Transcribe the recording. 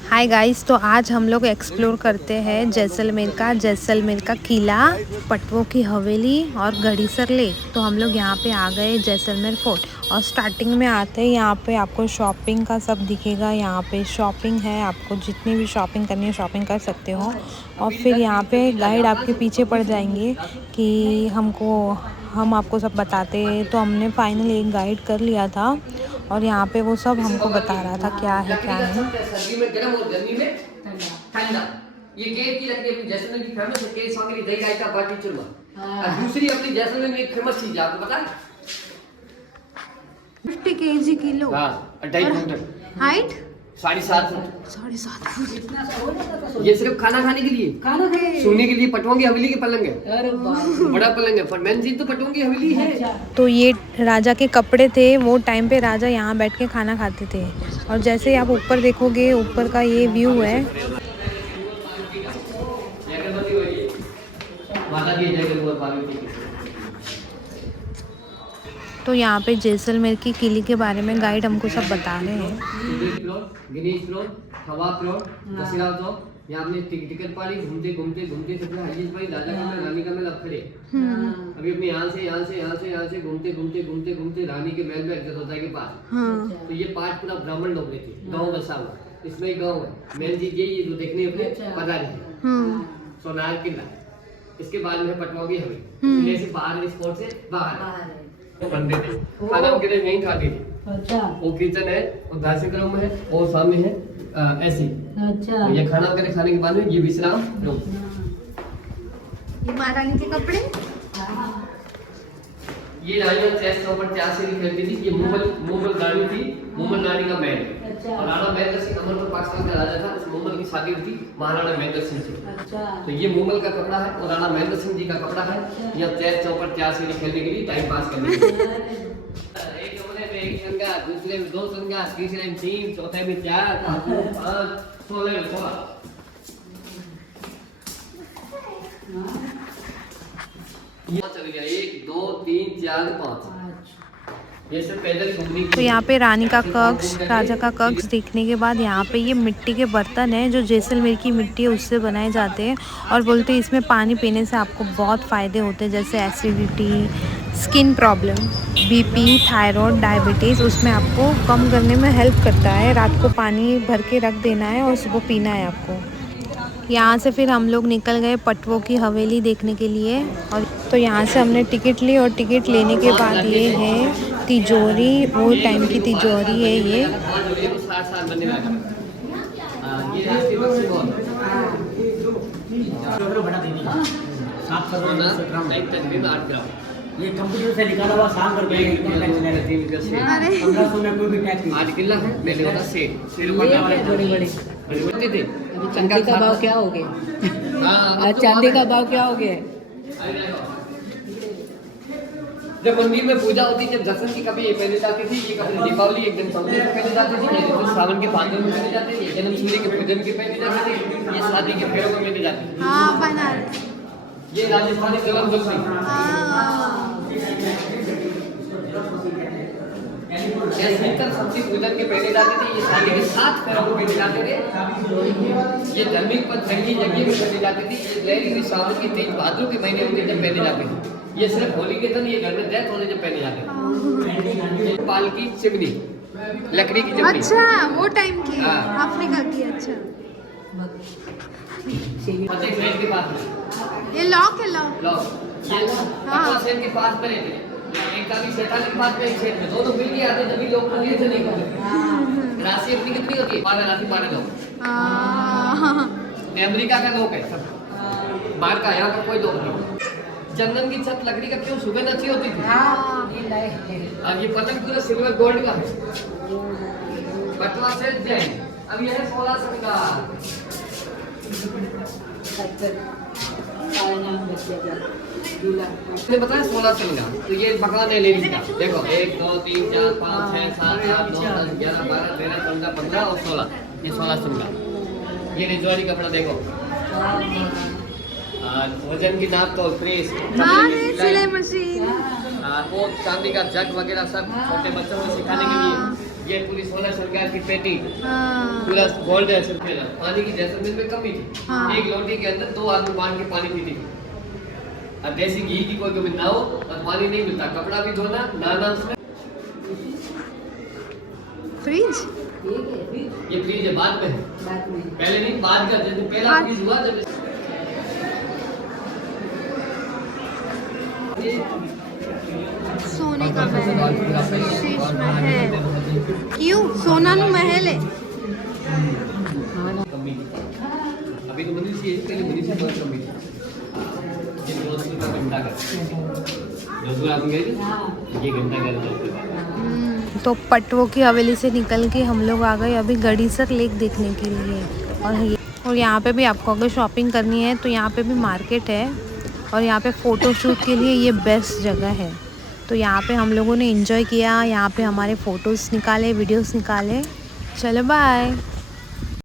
Hi guys, तो आज हम लोग एक्सप्लोर करते हैं जैसलमेर का किला, पटवों की हवेली और गढ़ीसर लेक। तो हम लोग यहाँ पे आ गए जैसलमेर फोर्ट। और स्टार्टिंग में आते ही यहाँ पे आपको शॉपिंग का सब दिखेगा। यहाँ पे शॉपिंग है, आपको जितनी भी शॉपिंग करनी है शॉपिंग कर सकते हो। और फिर यहाँ पे गाइड आपके पीछे पड़ जाएंगे कि हम आपको सब बताते। तो हमने फाइनली एक गाइड कर लिया था और यहाँ पे वो सब हमको बता रहा था क्या है क्या नहीं। सर्दी में गर्म और गर्मी में ठंडा। ये केर की लकड़ी अपनी जैसलमेर की फेमस है, केर सांगरी, दही रायता, बाटी चूरमा। और दूसरी अपनी जैसलमेर में एक फेमस चीज है, आपको पता है? 50 kg किलो। हाँ, 2.5 कुंटल। Height 7.5 foot. 7.5 फुट। ये सिर्फ खाना खाने के लिए, सोने के लिए पटवों की हवेली के पलंग है। अरे बड़ा पलंग है, पर मेन चीज तो पटवों की हवेली है। तो ये राजा के कपड़े थे। वो टाइम पे राजा यहाँ बैठ के खाना खाते थे। और जैसे आप ऊपर देखोगे, ऊपर का ये व्यू है। तो यहाँ पे जैसलमेर की किले के बारे में गाइड हमको सब बता रहे हैं। यहाँ अपने टिकट पाली, घूमते घूमते घूमते सबने हाईएस्ट पाली, राजा का महल, रानी का महल अब खड़े। अभी अपने यहाँ से घूमते घूमते घूमते घूमते रानी के महल में एग्जिट होता है के पास। तो ये पार्ट पूरा ब्राह्मण लोग रहते, गाँव बसा हुआ, इसमें ही गाँव है। मेन चीज ये जो देखने अपने पता है सोनार किला, इसके बाद में पटवा की हवेली। जैसे बाहर इस से बाहर बनते थे, खाना वगैरह नहीं खाते थे। वो किचन है, वो ड्रेसिंग रूम है, और सामने है ऐसी। अच्छा। ये खाना वगैरह खाने के बाद में ये विश्राम रूम। ये महारानी के कपड़े। ये रानी चेस्ट ऊपर 4 सीढ़ी खेलती थी। ये मुगल रानी थी, मुगल रानी का महल। अच्छा। और राणा महेंद्र सिंह अमरपुर पाकिस्तान का राजा था। उस मुगल की शादी हुई थी महाराणा महेंद्र सिंह से। अच्छा। तो ये मुगल का कपड़ा है और राणा महेंद्र सिंह जी का कपड़ा है। यहाँ चेस्ट ऊपर 4 सीढ़ी खेलने के लिए, टाइम पास करने के लिए। एक कमरे में एक संगा, दूसरे में 2 संगा, तीसरे में 3, चौथे में 4, 5, 16 में 16। चल गया 1 2 3 4 5। ये सब पैदल घूमने। तो यहाँ पे रानी का कक्ष, राजा का कक्ष देखने के बाद यहाँ पे ये मिट्टी के बर्तन है जो जैसलमेर की मिट्टी है उससे बनाए जाते हैं। और बोलते हैं इसमें पानी पीने से आपको बहुत फ़ायदे होते हैं, जैसे acidity, skin problem, BP, thyroid, diabetes, उसमें आपको कम करने में हेल्प करता है। रात को पानी भर के रख देना है और सुबह पीना है आपको। यहाँ से फिर हम लोग निकल गए पटवों की हवेली देखने के लिए। और तो यहाँ से हमने टिकट ली और टिकट लेने के बाद ये है तिजोरी, वो टाइम की तिजोरी है ये। ये कंप्यूटर से निकाला हुआ साफ करके 1500 में कोई भी टैक्स आज किला है, पहले होता सेठ बड़ी थे। चांदी का भाव क्या हो गया? चांदी का भाव क्या हो गया? जब मंदिर में पूजा होती, जब दर्शन की कभी ये पहने जाती थी, ये कभी दीपावली एक दिन संक्रांति के पहने जाती थी, ये तो सावन के भादों में पहने जाते थे, जन्म सूर्य के पूजन के पहने जाते थे, ये शादी के फेरों में पहने जाते थे। हाँ, बनारस। ये राजस्थानी जन्म जोशी सब्जी पूजन के पहने जाते थे, ये शादी के 7 फेरों में पहने जाते थे। ये धार्मिक पद जंगी यज्ञ में पहने जाते थे। ये लहरी सावन के 23 भादों के महीने में जब पहने जाते थे। ये सिर्फ होली के दिन, ये घर में डेथ होने जब पहने जाते थे। पाल की चिमनी, लकड़ी की चिमनी। अच्छा, वो टाइम की अफ्रीका की। अच्छा, के पास ये लॉक है, लॉक। ये सेठ के पास में रहते हैं। एक का भी सेठा के पास में, एक सेठ में, दोनों मिल के आते, तभी लोग मंदिर से नहीं करते। राशि अपनी कितनी होती है? 12 राशि 12 लोग। अमेरिका का लोग है सब, बाहर का, यहाँ का कोई लोग नहीं। चंदन की छत लकड़ी का क्यों? सुगंध अच्छी होती थी। और ये पतंग पूरा सिल्वर गोल्ड का है। पटवा से जैन। अब यह है 16 श्रृंगार। बताया 16 श्रृंगार। तो ये भगवान है लेडीज का। देखो 1 2 3 4 5 6 7 8 9 10 11 12 13 14 15 और 16, ये 16 श्रृंगार। ये रिजवाड़ी कपड़ा देखो, वजन की नाप तो प्रेस, सिलाई मशीन, वो चांदी का जग वगैरह सब छोटे बच्चों को सिखाने के लिए। ये पूरी 16 सरकार की पेटी हाँ पूरा गोल्ड है सब खेला। पानी की जैसलमेर में कमी थी। हाँ। एक लोटी के अंदर 2 आदमी बांध के पानी पीती थी। अब देसी घी की कोई कमी ना हो और पानी नहीं मिलता, कपड़ा भी धोना नहाना उसमें। फ्रिज ये फ्रिज है बाद में, पहले नहीं, बाद का जब पहला हाँ। फ्रिज हुआ जब सोने का महल, शीश महल, क्यों सोना नु महल है। कमी थी। अभी तो मनीष ये पहले मनीष से बहुत कमी थी। ये दोस्त का घंटा कर जो आप गए थे, ये घंटा कर तो पटवों की हवेली से निकल के हम लोग आ गए अभी गड़ीसर लेक देखने के लिए। और यहाँ पे भी आपको अगर शॉपिंग करनी है तो यहाँ पे भी मार्केट है और यहाँ पे फ़ोटो शूट के लिए ये बेस्ट जगह है। तो यहाँ पे हम लोगों ने एंजॉय किया, यहाँ पे हमारे फ़ोटोज़ निकाले, वीडियोस निकाले। चलो बाय।